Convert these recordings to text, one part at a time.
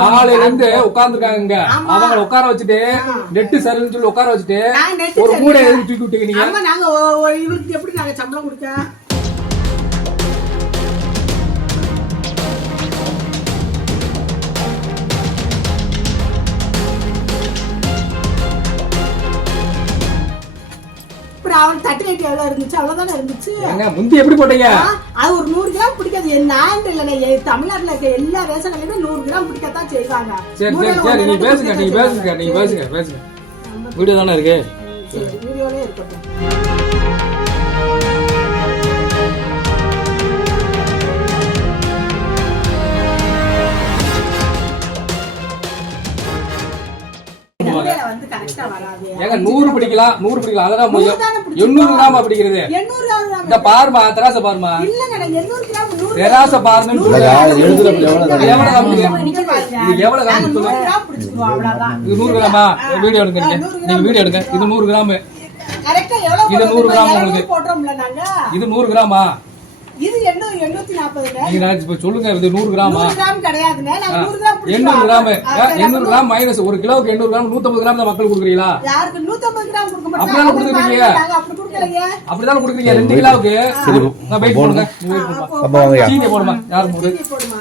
நாளையில இருந்து உட்கார்ந்துருக்காங்க. அவங்க உட்கார வச்சுட்டு நெட்டு சரின்னு சொல்லி உட்கார வச்சுட்டு ஒரு மூடை எதுக்கு தூக்கி விட்டீங்க நீங்க? நாங்க இவருக்கு எப்படி நாங்க சம்பளம் கொடுக்க? அவன் தட்டு கட்டி எவ்வளவு இருந்துச்சு? அவ்வளவுதானே இருந்துச்சு. முந்தி எப்படி போட்டீங்க? அது ஒரு 100 கிராம் பிடிக்காது. நான் இல்ல, தமிழ்நாட்டுல இருக்க எல்லா ரேஷன் கடையிலும் 100 கிராம் பிடிக்கத்தான் செய்வாங்க. சரி நீங்க பேசுங்க. வீடியோ தானே இருக்கு. வீடியோலயே இருக்கட்டும். ஏங்க 100 பிடிக்கலாம் 100 பிடிக்கலாம். அதான் 800 கிராம் பிடிக்கிறது. இந்த பாருமா தராச பாருமா. இல்லங்க 800 கிராம் 100 தராச பாருன்னு எழுதுறது எவ்வளவு கிராம் இது? எவ்வளவு கிராம் பிடிச்சுக்குவோம் அவ்வளவுதான். இது 100 கிராமா? வீடியோ எடுங்க நீங்க வீடியோ எடுங்க. இது 100 கிராம். கரெக்ட்டா எவ்வளவு? இது 100 கிராம் உங்களுக்கு போட்றோம்ல நாங்க. இது 100 கிராமா? இது 840ங்க. நீங்க இப்ப சொல்லுங்க இது 100 கிராமா? 100 கிராம் கிடையாதுங்க. நான் 100 கிராம் 800 கிராம். 800 கிராம் மைனஸ் 1 கிலோக்கு 800 கிராம் 150 கிராம் தான் மக்கள் குடுக்குறீங்களா? யாருக்கு 150 கிராம் கொடுக்க மாட்டோம். அப்படிதான் குடுக்குறீங்க. நாங்க அப்படி கொடுக்கலையே. அப்படிதான் குடுக்குறீங்க 2 கிலோக்கு. நான் வெயிட் பண்ணுங்க. அப்ப வாங்க. சீனி போடுமா? யார் போடு?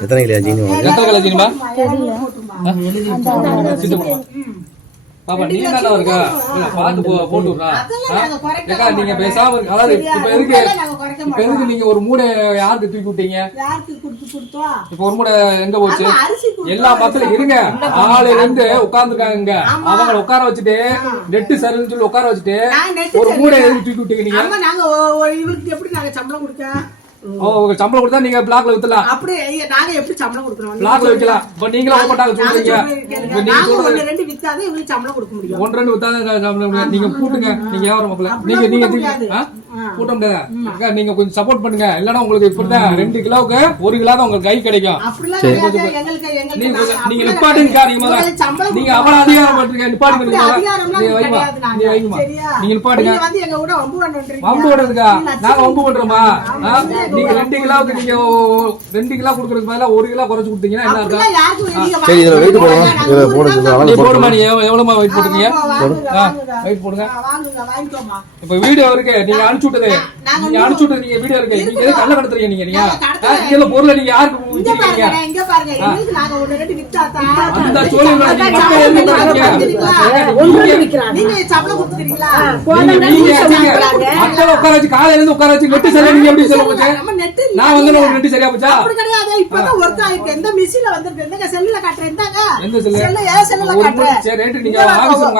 எத்தனை கிலோ சீனி போடுங்க? எத்தனை கிலோ சீனிமா? தெரியல. பாப்பா நீ என்னடா இருக்கா? பாத்து போட்டு விடுறா. ஏக்கா நீங்க பேசாம இருக்கு. அதாவது இப்ப எதுக்கு நீங்க ஒரு மூடை யாருக்கு தூக்கி விட்டீங்க? யாருக்கு கொடுத்தோம்? இப்ப ஒரு மூடை எங்க போச்சு? எல்லா மக்களும் இருங்க. நாளையில இருந்து உட்கார்ந்துருக்காங்க. அவங்க உட்கார வச்சுட்டு நெட்டு சரின்னு சொல்லி உட்கார வச்சுட்டு ஒரு மூடை எதுக்கு தூக்கி விட்டீங்க நீங்க? நாங்க இவருக்கு எப்படி நாங்க சம்பளம் கொடுக்க? சம்பளம் கொடுத்தா நீங்க பிளாக்ல வித்தலாம். அப்படி நாங்க எப்படி சம்பளம் கொடுக்கறோம்? பிளாக்ல விக்கலாம். இப்ப நீங்களே ஓபட்டாங்க சொல்றீங்க. நாங்க 1-2 வித்தாதான் இவங்களுக்கு சம்பளம் கொடுக்க முடியும். 1-2 வித்தாதான் சம்பளம் முடியும். நீங்க கூட்டுங்க. நீங்க யாரும் மக்கள நீங்க கூட்ட முடியாது. நீங்க கொஞ்சம் சப்போர்ட் பண்ணுங்க. இல்லன்னா உங்களுக்கு இப்படிதான் 2 கிலோவுக்கு 1 கிலோ தான் உங்களுக்கு கை கிடைக்கும். நீங்க நிப்பாட்டுங்க. நீங்க அவ்வளவு அதிகாரம் பண்றீங்க. நிப்பாட்டுங்க. நீங்க நிப்பாட்டுங்க. வம்பு பண்றதுக்கா? நாங்க வம்பு பண்றோமா? நீங்க 2 கிலோவுக்கு நீங்க 2 கிலோ குடுக்கறதுக்கு பதிலா 1 கிலோ குறைச்சு கொடுத்தீங்கன்னா என்ன அர்த்தம்? சரி இதுல வெயிட் போடுங்க. இதுல போடுங்க. நீ போடுமா? நீ எவ்வளவுமா வெயிட் போடுறீங்க? வெயிட் போடுங்க. இப்ப வீடியோ இருக்கு. நீங்க அனுப்பிச்சு விட்டது. நீங்க அனுப்பிச்சு விட்டது நீங்க வீடியோ இருக்கு. நீங்க எது கள்ள கடத்துறீங்க நீங்க? நீங்க பொருளை நீங்க யாருக்கு விக்கிறீங்க? இங்க பாருங்க. எங்களுக்கு நாங்க 1-2 வித்தாதா? அந்த சொல்லுங்க. நீங்க மக்கள் என்ன பண்றீங்க? நீங்க சம்பளம் கொடுத்துறீங்களா? மக்கள் உட்கார வச்சு காலையில இருந்து உட்கார வச்சு நெட்டு சரியா நீங்க எப்படி சொல்ல போச்சு? நான் வந்து ஒரு நெட்டு சரியா போச்சா? அப்படி கிடையாது. இப்பதான் ஒர்க் ஆயிருக்கு. எந்த மிஷின்ல வந்திருக்கு? எந்த செல்லுல காட்டுறேன்? இந்தாங்க. எந்த செல்ல? செல்லுல காட்டுறேன். சரி ரைட். நீங்க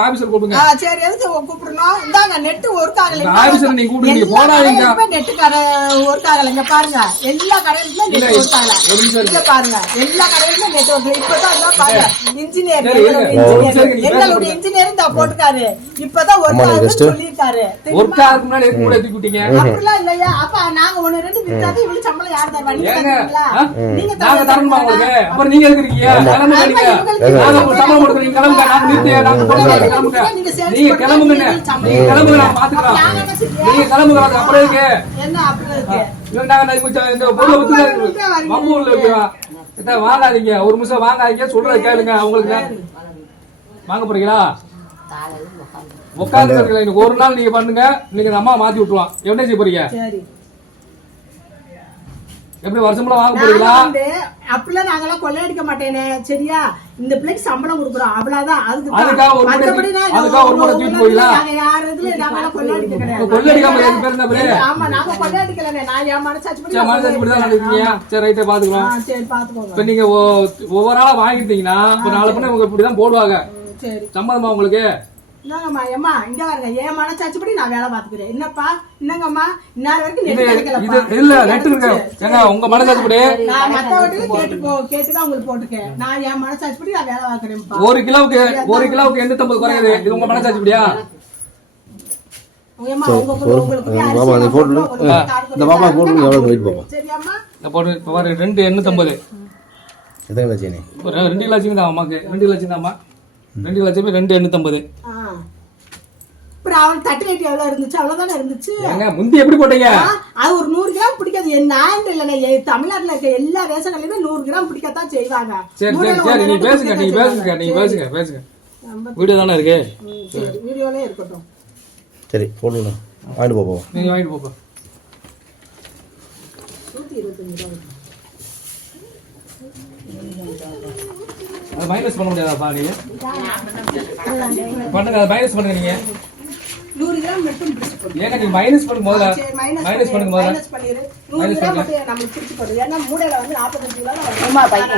ஆபீசர் கூப்பிடுங்க. சரி எதுக்கு கூப்பிடணும்? இந்தாங்க நெட் ஒர்க் ஆகல. ஆபீசர் நீங்க கூப்பிடுங்க. போடாதீங்க. நெட் கடை ஒர்க் ஆகல. இங்க பாருங்க. எல்லா கடையில நெட் ஒர்க் ஆகல. இங்க பாருங்க. எல்லா கடையில நெட் ஒர்க். இப்பதான் பாருங்க. இன்ஜினியர் எங்களுடைய இன்ஜினியர் இந்த போட்டுக்காரு. இப்பதான் ஒர்க் ஆகுதுன்னு சொல்லிருக்காரு. ஒர்க் ஆகுதுக்கு முன்னாடி எதுக்கு கூட தூக்கி விட்டீங்க? அப்படிலாம் இல்லையா? அப்ப நாங்க 1-2 வித்தாது இவ்வளவு சம்பளம் யார் தருவா? நீங்க தருவீங்களா? நீங்க நாங்க தரணுமா உங்களுக்கு? அப்புறம் நீங்க எதுக்கு இருக்கீங்க? கிளம்புங்க. நாங்க உங்களுக்கு சம்பளம் கொடுக்குறோம். நீங்க கிளம்புங்க. நாங்க நிறுத்தியா நாங்க போடுறோம். கிளம்புங்க. நீங்க கிளம்புங்க. நீங்க கிளம்புங்க. நான் பாத்துக்கலாம். நீங்க கிளம்புங்க. அப்புறம் இருக்கு என்ன அப்படி இருக்கு? நாங்க இந்த பொருளை வித்து மம்மூர்ல வைக்கவா? வாங்காதீங்க. ஒரு நிமிஷம் வாங்காதீங்க. சொல்றத கேளுங்க. உங்களுக்கு வாங்க போறீங்களா? உட்காந்துருக்கீங்களா? இன்னைக்கு ஒரு நாள் நீங்க பண்ணுங்க. நீங்க அம்மா மாத்தி விட்டுருவான். என்ன செய்ய போறீங்க? எப்படி வருஷம்லாம் வாங்க போறீங்களா? அப்படிலாம் நாங்கெல்லாம் கொள்ளையடிக்க மாட்டேனே. சரியா? இந்த பிள்ளைக்கு சம்பளம் கொடுக்குறோம் அவ்வளவுதான். அதுக்காக ஒரு முறை தூக்கி போயிடலாம். நாங்க யார் இதுல நாங்கெல்லாம் கொள்ளையடிக்க கிடையாது. கொள்ளையடிக்காம எதுக்கு பேர் என்ன? ஆமா நாங்க கொள்ளையடிக்கல. நான் என் மனசாட்சி படி தான் நடக்கீங்க. சரி ரைட்டே பாத்துக்கலாம். சரி பாத்துக்கோங்க. இப்ப நீங்க ஒவ்வொரு நாளா வாங்கிட்டீங்கன்னா ஒரு 4 பண்ண உங்க இப்படிதான் போடுவாங்க. சரி சம்மதமா உங்களுக்கு? என்னங்கம்மா ஏம்மா இங்க வாருங்க. என் மனசாட்சிப்படி நான் வேலை பாத்துக்கிறேன். என்னப்பா என்னங்கம்மா இன்னார் வரைக்கும் நெட் கிடைக்கல. இல்ல நெட் இருக்கு. ஏங்க உங்க மனசாட்சிப்படி நான் மத்தவங்க கேட்டுதான் உங்களுக்கு போட்டுக்கேன். நான் என் மனசாட்சிப்படி நான் வேலை பாக்குறேன்ப்பா. 1 கிலோவுக்கு 850 குறையுது. இது உங்க மனசாட்சிப்படியா? போட்டு 2 850. எத்தனை கிலோ சீனி? 2 கிலோ சீனி தான் அம்மாக்கு. 2 கிலோ சீனி தான் அம்மா. 2 கிலோ சீனி 2 850. அப்புறம் அவன் தட்டு வெயிட் எவ்வளவு இருந்துச்சு அவ்வளவுதானே இருந்துச்சு. ஏங்க முந்தி எப்படி போட்டீங்க? அது ஒரு 100 கிராம் பிடிக்காது. நான் இல்ல தமிழ்நாட்டுல இருக்க எல்லா ரேஷன் கடையிலுமே 100 கிராம் பிடிக்கத்தான் செய்வாங்க. சரி நீ பேசுங்க வீடியோ தானே இருக்கு. வீடியோலே இருக்கட்டும். சரி போடுங்க வாங்கிட்டு போப்போம். நீங்க வாங்கிட்டு போப்பா. 125 ரூபாய். அது மைனஸ் பண்ண முடியாதாப்பா நீங்க? பண்ணுங்க அது மைனஸ் பண்ணுங்க நீங்க. 100 கிராம் மட்டும் பிடிச்சு போடு. ஏங்க நீங்க மைனஸ் பண்ணுங்க முதல்ல. மைனஸ் பண்ணுங்க முதல்ல. மைனஸ் பண்ணிரு. 100 கிராம் மட்டும் நமக்கு பிடிச்சு போடு. ஏன்னா மூடையில வந்து 45 கிலோ தான் வரும். அம்மா பையன்